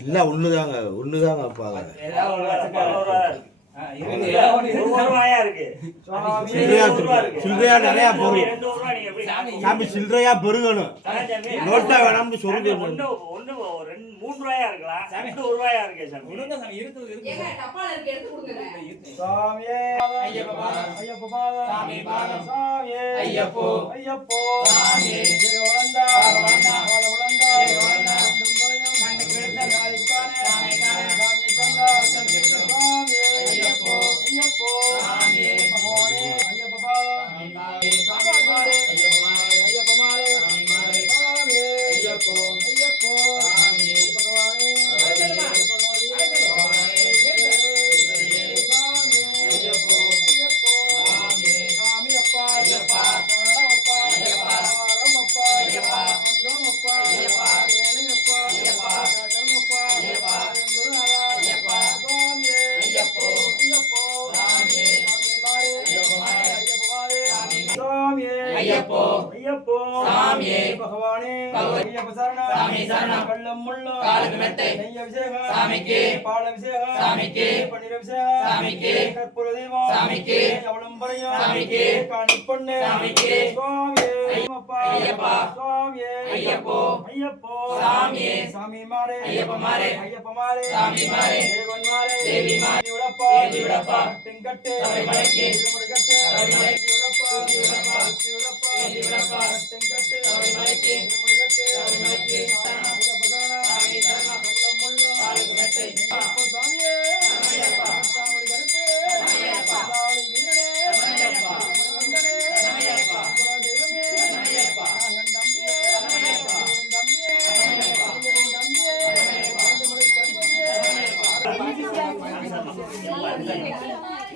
இல்ல ஒண்ணுதாங்க அப்பா சில்லறையா நிறைய பொருள் சாமி சில்லறையா பெருகணும் நோட்டா வேணாம்னு சொல்லுங்க ரூபாயா இருக்கலாம் 2 ரூபாயா இருக்கு சாமியே ஐயப்பா ஐயப்பா சாமி பாதம் சாமியே ஐயப்போ ஐயப்போ சாமியே ஜெயவளந்தா வளந்தா வளந்தா வளந்தா தும்பயம் கண்ணு கிழக்க காலிக்கானே சாமியே கந்தா சாமியே ஐயப்போ ஐயப்போ சாமியே பகவானே ஐயப்பா பாதம் ஐயப்பா மாரே சாமியே ஐயப்போ ஐயப்போ சாமியே பகவானே ஐயப்போ ஐயப்போ சாமியே பகவானே ஐயப்ப சரணம் சாமி சரணம் கள்ளம் முள்ளும் காலுக்கு மெத்தை நெய் அபிஷேகம் சாமிக்கு பால் அபிஷேகம் சாமிக்கு பன்னீர் அபிஷேகம் சாமிக்கு கற்பூர தீபம் சாமிக்கு அவளம்பரையும் சாமிக்கு காணி பொண்ணு சாமிக்கு சுவாமியே ஐயப்பா ஐயப்பா சுவாமியே ஐயப்போ ஐயப்போ சாமியே சாமி மாரே ஐயப்ப மாரே சாமி மாரே தேவன் மாரே தேவி மாரே விடப்பா கட்டு மலைக்கு கட்டு விடப்பா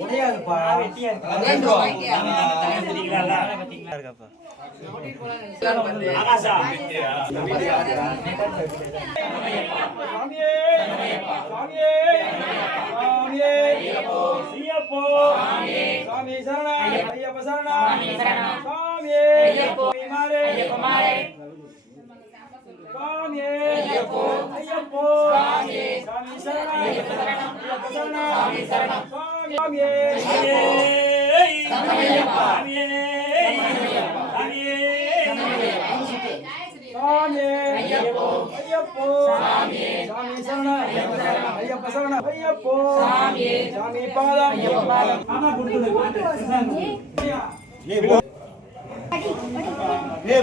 முடியாதுப்பா வெட்டியா இருக்கப்பா ஆகாசா சாமியே சாமியே சாமியே ஐயப்போ சாமி சரணம் ஐயப்ப சரணம் சாமியே ஐயப்போ மாரே சாமியே ஐயப்போ சாமி சரணம் ஐயப்ப சரணம் சாமியே ஐயப்போ சாமி சரணம் ஐயப்ப சரணம் ஐயப்போ சாமி பாதம்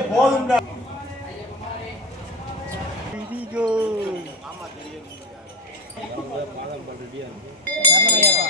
போதும்டா ஐயப்பா